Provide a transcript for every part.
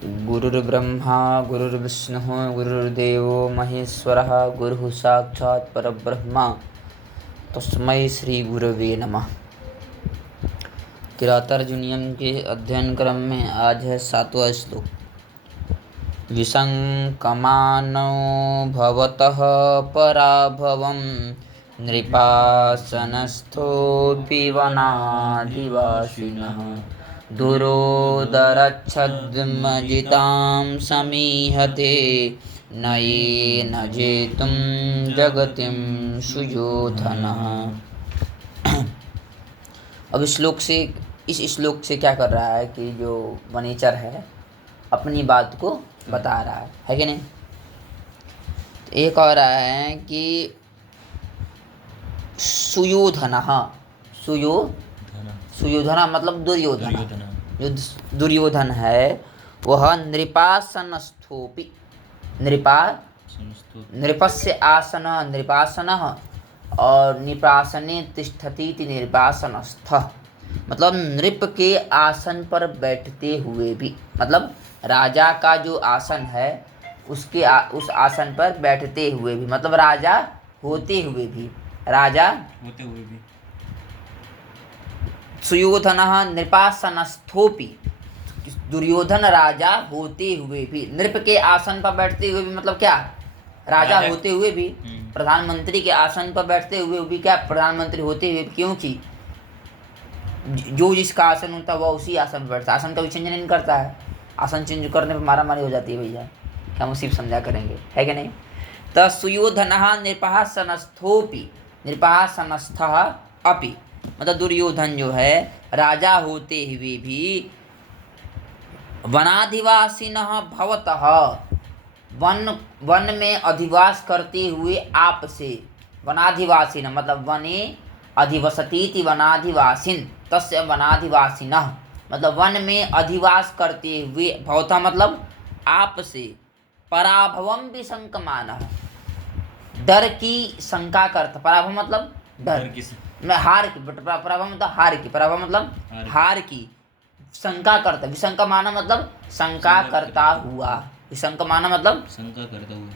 गुरुर्ब्रह्मा गुरुर्विष्णुः गुरुर्देवो महेश्वरः गुरुः साक्षात् परब्रह्म तस्मै श्री गुरवे नमः। किरातार्जुनीयम के अध्ययन क्रम में आज है 7वां श्लोक। विशङ्कमानो भवतः पराभवं नृपासनस्थोऽपि वनाधिवासिनः दुरोदरच्छद्मजितां समीहते नयेन जेतुं जगतिं सुयोधनः। अब इस श्लोक से क्या कर रहा है कि जो वनेचर है अपनी बात को बता रहा है कि नहीं। तो ये कह रहा है कि सुयोधन मतलब दुर्योधन। जो दुर्योधन है वह नृपासनस्थोपि नृपस्य आसन नृपासनः और निपासने तिष्ठतीति निर्वासनस्थ मतलब नृप के आसन पर बैठते हुए भी, मतलब राजा का जो आसन है उसके उस आसन पर बैठते हुए भी, मतलब राजा होते हुए भी सुयोधनः नृपासनस्थोपि दुर्योधन राजा होते हुए भी, नृप के आसन पर बैठते हुए भी मतलब क्या, राजा होते हुए भी, प्रधानमंत्री के आसन पर बैठते हुए भी क्या, प्रधानमंत्री होते हुए, क्योंकि जो जिसका आसन होता है वह उसी आसन पर बैठता है। आसन कभी चेंज नहीं करता है। आसन चेंज करने पर मारामारी हो जाती है भैया, क्या हम उसी समझा करेंगे, है कि नहीं। तो सुयोधनः नृपासनस्थोपि नृपासनस्थः अपि मतलब दुर्योधन जो है राजा होते हुए भी वनाधिवासिनः भवतः वन में अधिवास करते हुए आपसे, वनाधिवासिन मतलब वने अधिवसतीति वनाधिवासिन तस्य वनाधिवासिनः मतलब वन में अधिवास करते हुए, भवतः मतलब आपसे, पराभवम विशङ्कमानः डर की शंका करता, पराभव मतलब डर में हार की, पराभव मतलब हार की, पराभव मतलब हार की शंका करता, विशङ्कमानः मतलब शंका करता हुआ, विशङ्कमानः मतलब शंका करता हुआ।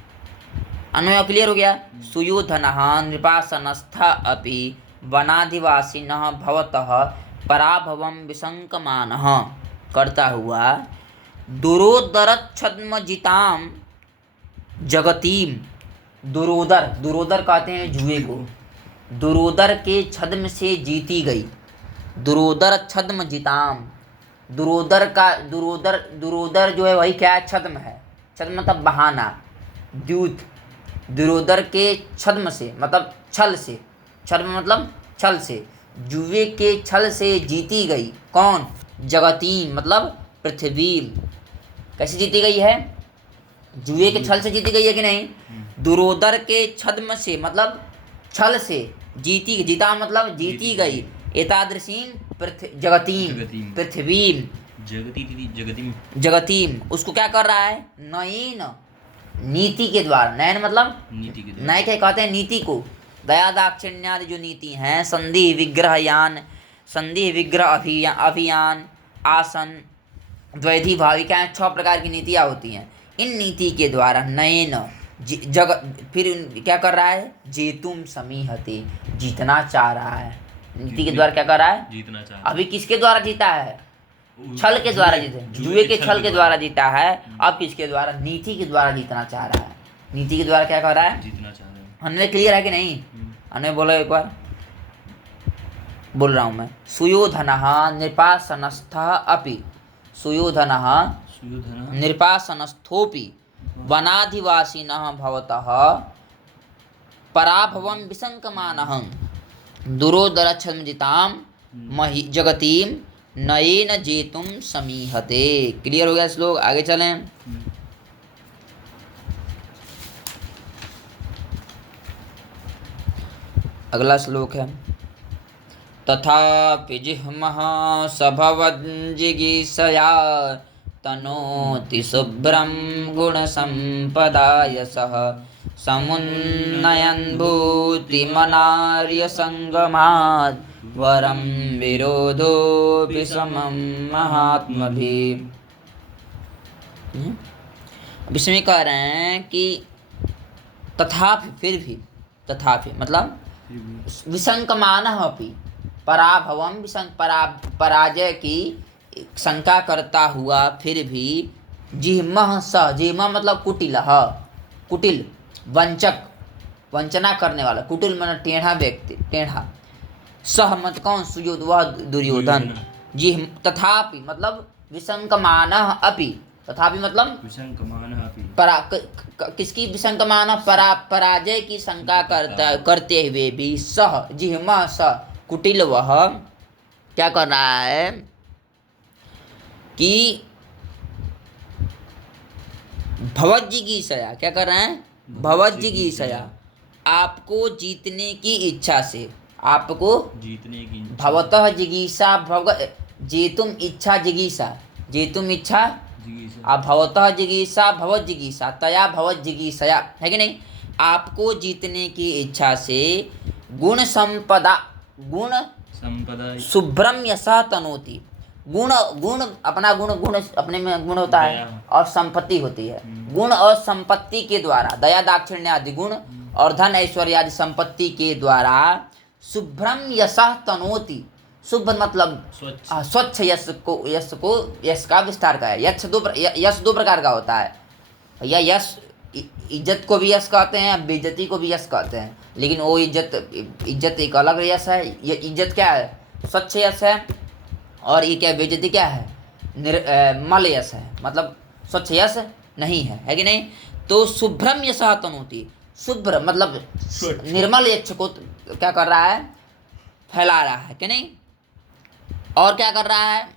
अन्वय क्लियर हो गया। सुयोधनः नृपासनस्थ अपि वनाधिवासिनः भवतः पराभवं विशङ्कमानः करता हुआ दुरोदरच्छद्मजितां जगतीम, दुरोदर कहते हैं जुए को, दुरोदर के छद्म से जीती गई, दुरोदर छद्म जिताम, दुरोदर जो है वही क्या है, छद्म है। छद्म मतलब बहाना, द्यूत, दुरोदर के छद्म से मतलब छल से, छद्म मतलब छल से, जुए के छल से जीती गई कौन, जगतीम मतलब पृथ्वी। कैसे जीती गई है, जुए के छल से जीती गई है कि नहीं। दुरोदर के छद्म से मतलब छल से जीती, जीता मतलब जीती गई, एतादृशीम जगतीम पृथ्वी जगतीम उसको क्या कर रहा है, नयन नीति के द्वारा, नयन मतलब नय क्या कहते हैं, नीति को, दया दाक्षिण्यादि जो नीति हैं, संधि विग्रह अभियान आसन द्वैधी भाविकाएं, 6 प्रकार की नीतियाँ होती हैं। इन नीति के द्वारा नयन फिर क्या कर रहा है, जेतुम समीहते जीतना चाह रहा है, नीति के द्वारा क्या कर रहा है, जीतना चाह। अभी किसके द्वारा जीता है, छल के द्वारा जीते, जुए के छल के द्वारा जीता है, अब किसके द्वारा, नीति के द्वारा जीतना चाह रहा है, नीति के द्वारा क्या कर रहा है, जीतना चाह रहा है। अन्वय क्लियर है कि नहीं, अन्वय बोलो एक बार, बोल रहा हूँ मैं। सुयोधनः नृपासनस्थः अपि, सुयोधनः नृपासनस्थोपि वनाधिवासिनः भवतः पराभवं विशङ्कमानः दुरोदरच्छद्मजितां जगतीं नयेन जेतुं समीहते। क्लियर हो गया श्लोक, आगे चलें। अगला श्लोक है, तथापि जिह्मः सभवज्जिगीषया तनोति शुभ्रं गुणसम्पदा यशः समुन्नयन् भूतिमनार्यसङ्गमाद् वरं विरोधोऽपि समं महात्मभिः। अब इसमें कह रहे हैं कि तथापि, फिर भी, तथापि मतलब विसंकमान अपि, पराभवम पराजय की शंका करता हुआ फिर भी, जिह्मः सह, जिह्मा मतलब कुटिल, कुटिल, वंचक, वंचना करने वाला, कुटिल मतलब टेढ़ा व्यक्ति, टेढ़ा, सह मत कौन, सुयोध वह दुर्योधन, जी तथापि मतलब विसंकमान अपि, तथापि मतलब किसकी विसंकमान, पराजय की शंका करते हुए भी, सह जिह्मा सह कुटिल वह क्या कर रहा है कि भवज्जिगीषया, क्या कर रहे हैं, भवज्जिगीषया, आपको जीतने की इच्छा से, आपको जीतने की भवतः जिगीषा, भव जेतुम इच्छा जिगीषा, जेतुम इच्छा, आप भवतः जिगीषा भवत जिगीषा, तया भवत जिगीषया, है कि नहीं, आपको जीतने की इच्छा से, गुण संपदा, गुण शुभ्रम यशः तनोति, गुण, गुण अपना गुण, गुण अपने में गुण होता है और संपत्ति होती है, गुण और संपत्ति के द्वारा, दया दाक्षिण्य आदि गुण और धन ऐश्वर्य आदि संपत्ति के द्वारा, शुभ्रम यशः तनोति, शुभ मतलब स्वच्छ यश को, यश का विस्तार का है, यश दो प्रकार का होता है भैया, यश इज्जत को भी यश कहते हैं, बेइज्जती को भी यश कहते हैं, लेकिन वो इज्जत एक अलग यश है, ये इज्जत क्या है, स्वच्छ यश है, और ये क्या, बेइज्जती क्या है, मल यश है, मतलब स्वच्छ यश नहीं है कि नहीं। तो शुभ्रम यशः तनोति, शुभ्र मतलब निर्मल यश को क्या कर रहा है, फैला रहा है कि नहीं, और क्या कर रहा है,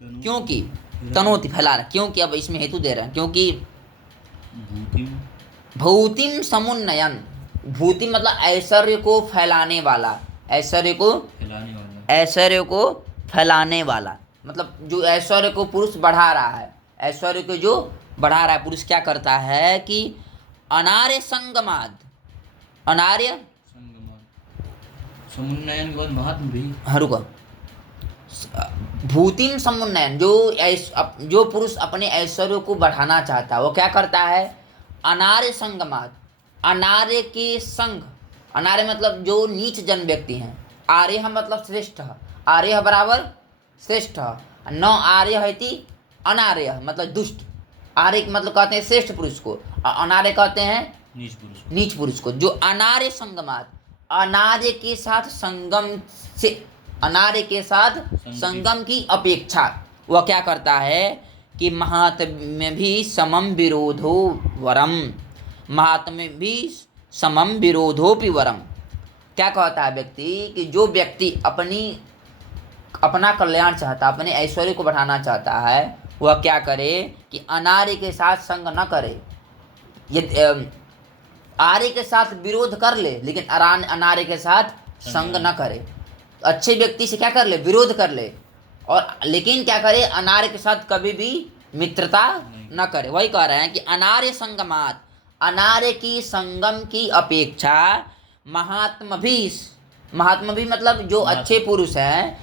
क्योंकि तनोति फैला रहा है, क्योंकि अब इसमें हेतु दे रहे हैं, क्योंकि भूतिम समुन्नयन, भूति मतलब ऐश्वर्य को फैलाने वाला, ऐश्वर्य को फैलाने वाला, मतलब जो ऐश्वर्य को पुरुष बढ़ा रहा है, ऐश्वर्य को जो बढ़ा रहा है पुरुष, क्या करता है कि अनार्य संगमाद, अनार्य समुन्नयन के बाद महात्म भी, हाँ रुको, भूतिम समुन्नयन, जो पुरुष अपने ऐश्वर्य को बढ़ाना चाहता है वो क्या करता है, अनार्य संगमात, अनार्य के संग, अनार्य मतलब जो नीच जन व्यक्ति हैं, आर्य मतलब श्रेष्ठ, आर्य बराबर श्रेष्ठ, न आर्य है अनार्य मतलब दुष्ट, आर्य मतलब कहते हैं श्रेष्ठ पुरुष को, अनार्य कहते हैं नीच पुरुष को, जो अनार्य संगमात, अनार्य के साथ संगम से, अनार्य के साथ संगम की अपेक्षा वह क्या करता है कि महात्म्य भी समम विरोधो वरम, महात्म्य भी समम विरोधोपि वरम, क्या कहता है व्यक्ति कि जो व्यक्ति अपना कल्याण चाहता, अपने ऐश्वर्य को बढ़ाना चाहता है, वह क्या करे कि अनार्य के साथ संग न करे, यदि आर्य के साथ विरोध कर ले लेकिन अनार्य के साथ संग न करे, अच्छे व्यक्ति से क्या कर ले, विरोध कर ले, और लेकिन क्या करे, अनार्य के साथ कभी भी मित्रता न करे। वही कह रहे हैं कि अनार्य संगमात, अनार्य की संगम की अपेक्षा महात्म भी मतलब जो अच्छे पुरुष हैं,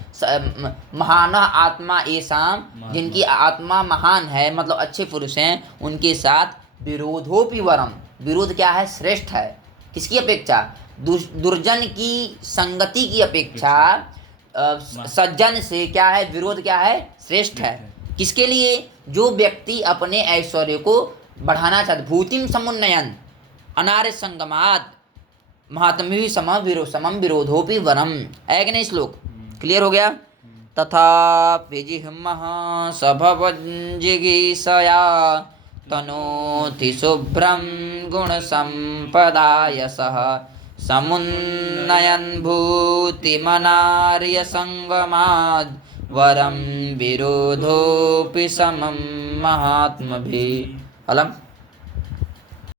महान आत्मा एसाम, जिनकी आत्मा महान है मतलब अच्छे पुरुष हैं, उनके साथ विरोधोपि वरम, विरोध क्या है, श्रेष्ठ है, किसकी अपेक्षा, दुर्जन की संगति की अपेक्षा सज्जन से क्या है, विरोध क्या है, श्रेष्ठ है, किसके लिए, जो व्यक्ति अपने ऐश्वर्य को बढ़ाना चाहते, भूतिम समुन्नयन अनार्य संगमात महात्म्य समम विरोधोपि वरम, है कि नहीं, श्लोक क्लियर हो गया। तथा विजिह्मः सभवज्जिगीषया तनोति शुभ्रं गुणसम्पदायसः समुन्नयन् भूतिमनार्य संगमाद् वरं विरोधोऽपि समं महात्मभिः। अलम